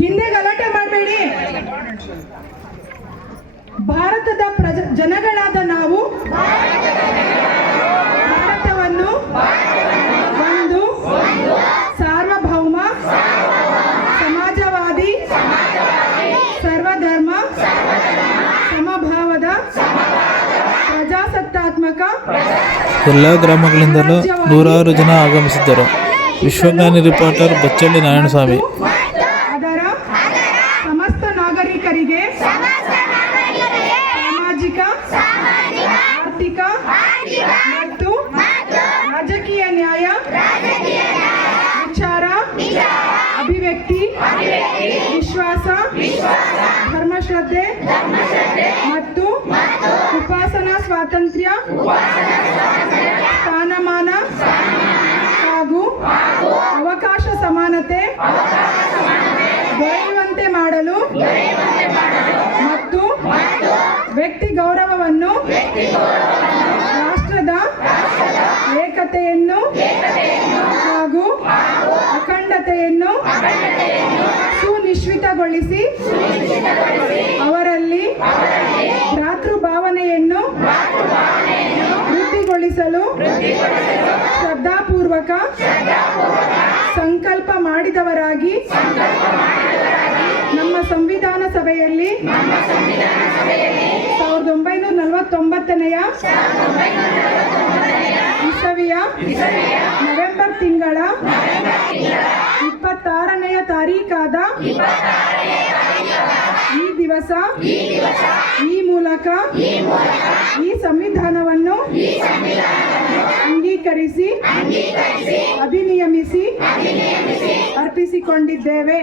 ಹಿಂದೆ ಗಲಾಟೆ ಮಾಡಬೇಡಿ. ಭಾರತದ ಜನಗಳಾದ ನಾವು ಭಾರತವನ್ನು ಒಂದು ಸಾರ್ವಭೌಮ ಸಮಾಜವಾದಿ ಸರ್ವಧರ್ಮ ಸಮಭಾವದ ಪ್ರಜಾಸತ್ತಾತ್ಮಕ ಎಲ್ಲ ಗ್ರಾಮಗಳಿಂದಲೂ ನೂರಾರು ಜನ ಆಗಮಿಸಿದ್ದರು. ವಿಶ್ವಜ್ಞಾನಿ ರಿಪೋರ್ಟರ್ ಬಚ್ಚಳ್ಳಿ ನಾರಾಯಣಸ್ವಾಮಿ. ಅದರ ಸಮಸ್ತ ನಾಗರಿಕರಿಗೆ ಸಾಮಾಜಿಕ ಆರ್ಥಿಕ ಮತ್ತು ರಾಜಕೀಯ ನ್ಯಾಯ, ವಿಚಾರ, ಅಭಿವ್ಯಕ್ತಿ, ವಿಶ್ವಾಸ, ಧರ್ಮಶ್ರದ್ಧೆ ಮತ್ತು ಉಪಾಸನಾ ಸ್ವಾತಂತ್ರ್ಯ, ಸ್ಥಾನಮಾನ ಹಾಗೂ ಅವಕಾಶ ಸಮಾನತೆ ದೊರೆಯುವಂತೆ ಮಾಡಲು ಮತ್ತು ವ್ಯಕ್ತಿ ಗೌರವವನ್ನು, ರಾಷ್ಟ್ರದ ಏಕತೆಯನ್ನು ಹಾಗೂ ಅಖಂಡತೆಯನ್ನು ಸುನಿಶ್ಚಿತಗೊಳಿಸಿ ಅವರಲ್ಲಿ ಭ್ರಾತೃಭಾವನೆಯನ್ನು ವೃದ್ಧಿಗೊಳಿಸಲು ಶ್ರದ್ಧಾಪೂರ್ವಕ ಸಂಕಲ್ಪ ಮಾಡಿದವರಾಗಿ ನಮ್ಮ ಸಂವಿಧಾನ ಸಭೆಯಲ್ಲಿ 1949ನೇ ಇಸವಿಯ ನವೆಂಬರ್ ತಿಂಗಳ 26ನೇ ತಾರೀಖಾದ ಈ ದಿವಸ ಈ ಮೂಲಕ ಈ ಸಂವಿಧಾನವನ್ನು ಅಂಗೀಕರಿಸಿ ಅಧಿನಿಯಮಿಸಿ ಅರ್ಪಿಸಿಕೊಂಡಿದ್ದೇವೆ.